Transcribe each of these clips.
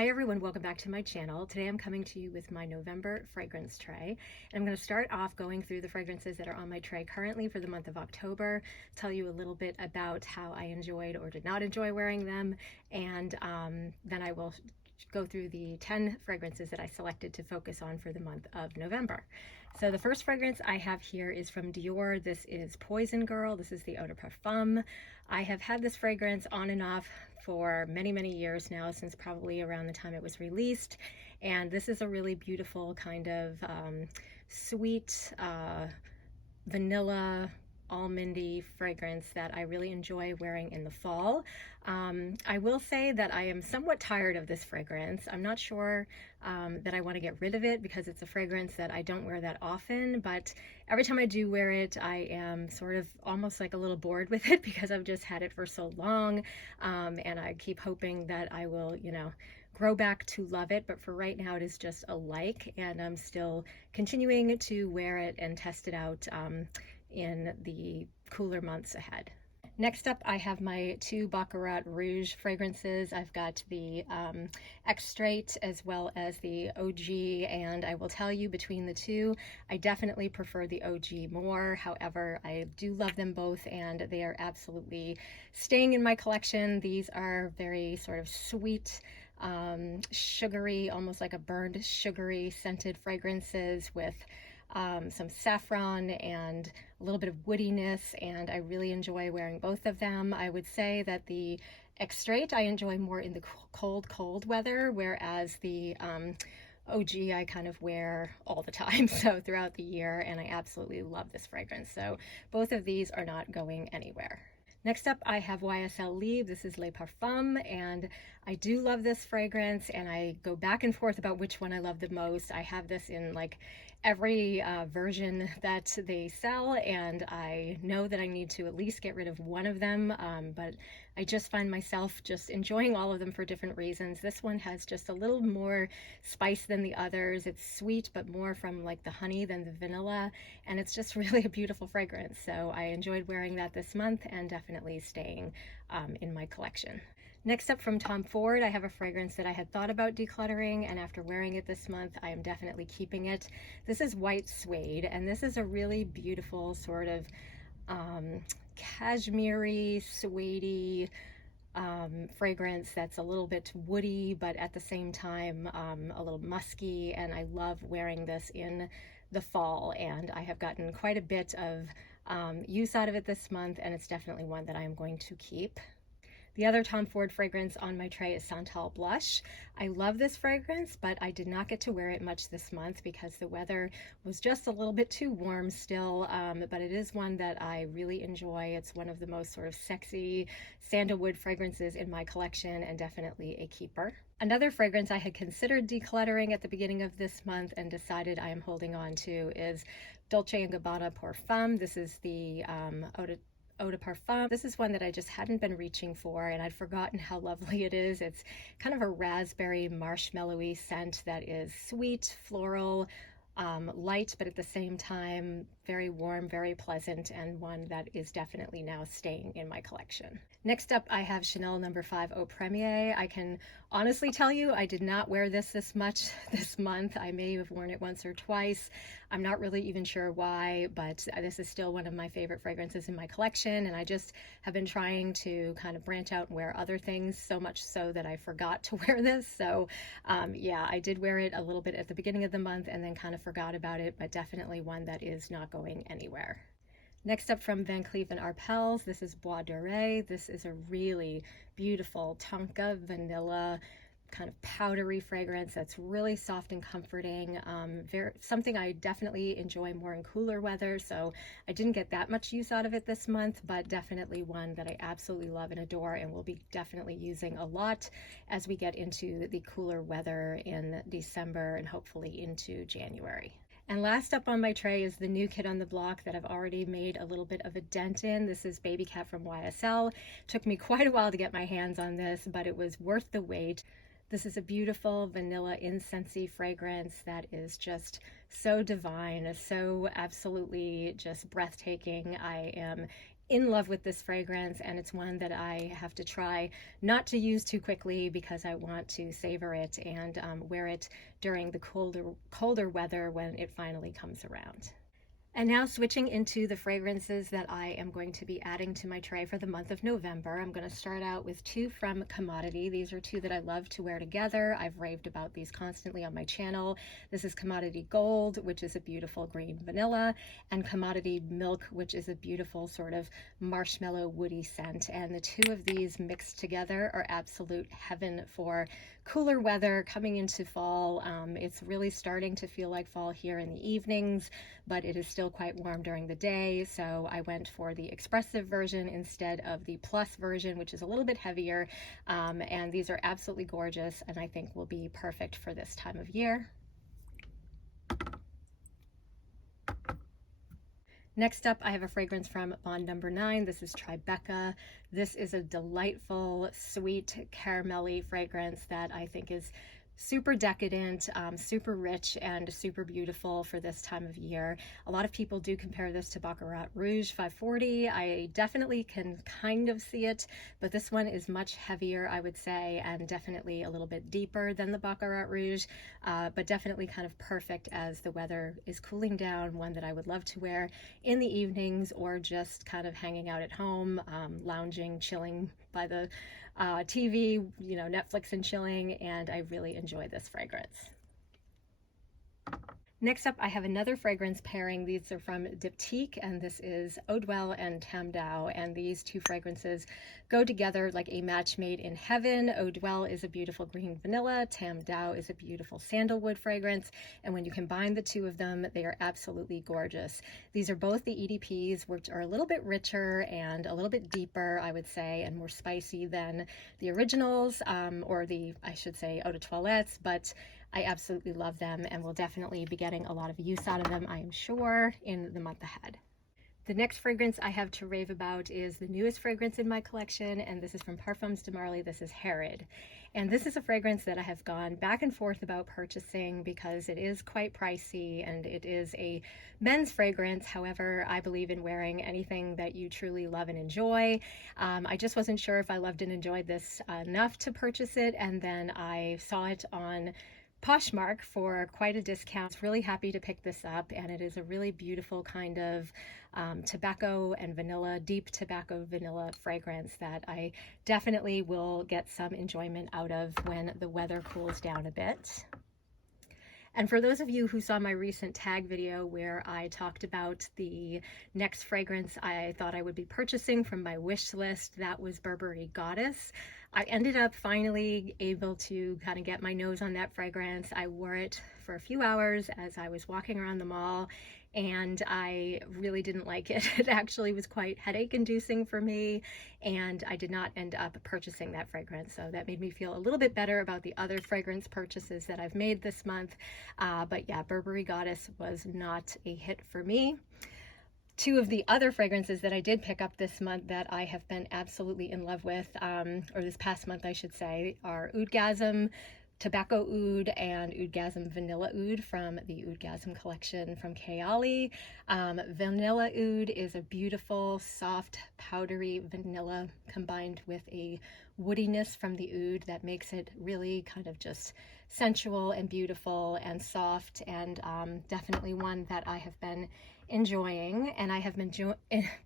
Hi everyone, welcome back to my channel. Today I'm coming to you with my November fragrance tray. And I'm going to start off going through the fragrances that are on my tray currently for the month of October, tell you a little bit about how I enjoyed or did not enjoy wearing them, and then I will go through the 10 fragrances that I selected to focus on for the month of November. So the first fragrance I have here is from Dior. This is Poison Girl. This is the Eau de Parfum. I have had this fragrance on and off for many years now, since probably around the time it was released. And this is a really beautiful kind of sweet vanilla almondy fragrance that I really enjoy wearing in the fall. I will say that I am somewhat tired of this fragrance. I'm not sure that I want to get rid of it because it's a fragrance that I don't wear that often, but every time I do wear it, I am sort of almost like a little bored with it because I've just had it for so long, and I keep hoping that I will, grow back to love it. But for right now, it is just a like, and I'm still continuing to wear it and test it out in the cooler months ahead. Next up, I have my two Baccarat Rouge fragrances. I've got the Extrait as well as the OG, and I will tell you, between the two, I definitely prefer the OG more. However, I do love them both, and they are absolutely staying in my collection. These are very sort of sweet, sugary, almost like a burned sugary scented fragrances with some saffron and a little bit of woodiness, and I really enjoy wearing both of them. I would say that the Extrait I enjoy more in the cold weather, whereas the OG I kind of wear all the time, so throughout the year, and I absolutely love this fragrance. So both of these are not going anywhere. Next up, I have YSL Libre. This is Les Parfums, and I do love this fragrance, and I go back and forth about which one I love the most. I have this in like every version that they sell, and I know that I need to at least get rid of one of them, but I just find myself just enjoying all of them for different reasons. This one has just a little more spice than the others. It's sweet, but more from like the honey than the vanilla, and it's just really a beautiful fragrance. So I enjoyed wearing that this month, and definitely staying in my collection. Next up, from Tom Ford, I have a fragrance that I had thought about decluttering, and after wearing it this month, I am definitely keeping it. This is White Suede, and this is a really beautiful sort of cashmere-y, suede-y fragrance that's a little bit woody, but at the same time a little musky, and I love wearing this in the fall, and I have gotten quite a bit of use out of it this month, and it's definitely one that I am going to keep. The other Tom Ford fragrance on my tray is Santal Blush. I love this fragrance, but I did not get to wear it much this month because the weather was just a little bit too warm still, but it is one that I really enjoy. It's one of the most sort of sexy sandalwood fragrances in my collection, and definitely a keeper. Another fragrance I had considered decluttering at the beginning of this month and decided I am holding on to is Dolce & Gabbana Parfum. This is the Eau de Parfum. This is one that I just hadn't been reaching for, and I'd forgotten how lovely it is. It's kind of a raspberry marshmallowy scent that is sweet, floral, light, but at the same time very warm, very pleasant, and one that is definitely now staying in my collection. Next up, I have Chanel No. 5 Eau Premier. I can honestly tell you I did not wear this much this month. I may have worn it once or twice. I'm not really even sure why, but this is still one of my favorite fragrances in my collection, and I just have been trying to kind of branch out and wear other things, so much so that I forgot to wear this. So yeah, I did wear it a little bit at the beginning of the month and then kind of forgot about it, but definitely one that is not going anywhere. Next up, from Van Cleef & Arpels, this is Bois Doré. This is a really beautiful tonka vanilla kind of powdery fragrance that's really soft and comforting. Something I definitely enjoy more in cooler weather, so I didn't get that much use out of it this month, but definitely one that I absolutely love and adore, and will be definitely using a lot as we get into the cooler weather in December and hopefully into January. And last up on my tray is the new kid on the block that I've already made a little bit of a dent in. This is Baby Cat from YSL. Took me quite a while to get my hands on this, but it was worth the wait. This is a beautiful vanilla incensey fragrance that is just so divine, so absolutely just breathtaking. I am in love with this fragrance, and it's one that I have to try not to use too quickly because I want to savor it and wear it during the colder weather when it finally comes around. And now switching into the fragrances that I am going to be adding to my tray for the month of November. I'm going to start out with two from Commodity. These are two that I love to wear together. I've raved about these constantly on my channel. This is Commodity Gold, which is a beautiful green vanilla, and Commodity Milk, which is a beautiful sort of marshmallow woody scent. And the two of these mixed together are absolute heaven for cooler weather coming into fall. It's really starting to feel like fall here in the evenings, but it is still quite warm during the day. So I went for the expressive version instead of the plus version, which is a little bit heavier. And these are absolutely gorgeous, and I think will be perfect for this time of year. Next up, I have a fragrance from Bond Number 9. This is Tribeca. This is a delightful, sweet, caramelly fragrance that I think is super decadent, super rich, and super beautiful for this time of year. A lot of people do compare this to Baccarat Rouge 540. I definitely can kind of see it, but this one is much heavier, I would say, and definitely a little bit deeper than the Baccarat Rouge, but definitely kind of perfect as the weather is cooling down. One that I would love to wear in the evenings or just kind of hanging out at home, lounging, chilling by the TV, you know, Netflix and chilling, and I really enjoy this fragrance. Next up, I have another fragrance pairing. These are from Diptyque, and this is Eau Duelle and Tam Dao, and these two fragrances go together like a match made in heaven. Eau Duelle is a beautiful green vanilla, Tam Dao is a beautiful sandalwood fragrance, and when you combine the two of them, they are absolutely gorgeous. These are both the EDPs, which are a little bit richer and a little bit deeper, I would say, and more spicy than the originals, or the, I should say, Eau de Toilettes, but I absolutely love them and will definitely be getting a lot of use out of them, I am sure, in the month ahead. The next fragrance I have to rave about is the newest fragrance in my collection, and this is from Parfums de Marly. This is Herod. And this is a fragrance that I have gone back and forth about purchasing because it is quite pricey and it is a men's fragrance. However, I believe in wearing anything that you truly love and enjoy. I just wasn't sure if I loved and enjoyed this enough to purchase it, and then I saw it on Poshmark for quite a discount. Really happy to pick this up, and it is a really beautiful kind of tobacco and vanilla, deep tobacco vanilla fragrance that I definitely will get some enjoyment out of when the weather cools down a bit. And for those of you who saw my recent tag video where I talked about the next fragrance I thought I would be purchasing from my wish list, that was Burberry Goddess. I ended up finally able to kind of get my nose on that fragrance. I wore it for a few hours as I was walking around the mall, and I really didn't like it. It actually was quite headache inducing for me, and I did not end up purchasing that fragrance. So that made me feel a little bit better about the other fragrance purchases that I've made this month. But yeah, Burberry Goddess was not a hit for me. Two of the other fragrances that I did pick up this month that I have been absolutely in love with, or this past month I should say, are Oudgasm Tobacco Oud and Oudgasm Vanilla Oud from the Oudgasm collection from Kayali. Vanilla Oud is a beautiful, soft, powdery vanilla combined with a woodiness from the oud that makes it really kind of just sensual and beautiful and soft, and definitely one that I have been enjoying, and I have been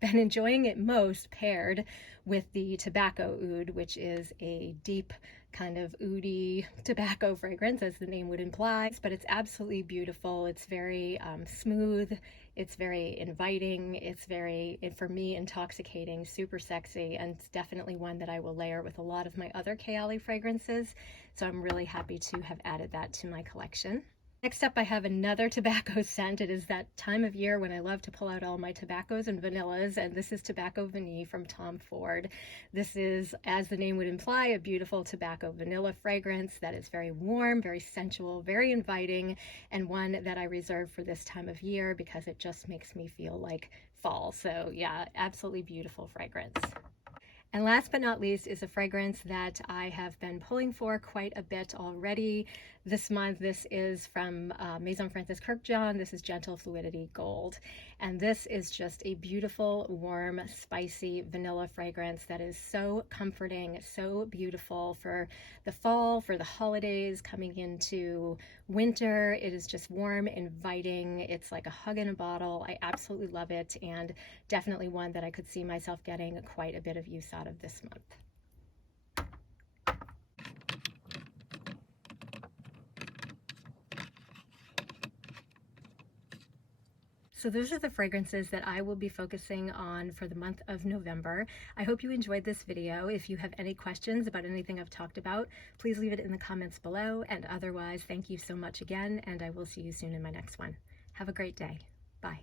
enjoying it most paired with the Tobacco Oud, which is a deep kind of oudy tobacco fragrance, as the name would imply, but it's absolutely beautiful. It's very smooth, it's very inviting, it's very, for me, intoxicating, super sexy, and it's definitely one that I will layer with a lot of my other Kayali fragrances, so I'm really happy to have added that to my collection. Next up, I have another tobacco scent. It is that time of year when I love to pull out all my tobaccos and vanillas, and this is Tobacco Vanille from Tom Ford. This is, as the name would imply, a beautiful tobacco vanilla fragrance that is very warm, very sensual, very inviting, and one that I reserve for this time of year because it just makes me feel like fall. So yeah, absolutely beautiful fragrance. And last but not least is a fragrance that I have been pulling for quite a bit already this month. This is from Maison Kirkdjian. This is Gentle Fluidity Gold. And this is just a beautiful, warm, spicy vanilla fragrance that is so comforting, so beautiful for the fall, for the holidays, coming into winter. It is just warm, inviting. It's like a hug in a bottle. I absolutely love it, and definitely one that I could see myself getting quite a bit of use out of this month. So those are the fragrances that I will be focusing on for the month of November. I hope you enjoyed this video. If you have any questions about anything I've talked about, please leave it in the comments below. And otherwise, thank you so much again, and I will see you soon in my next one. Have a great day. Bye.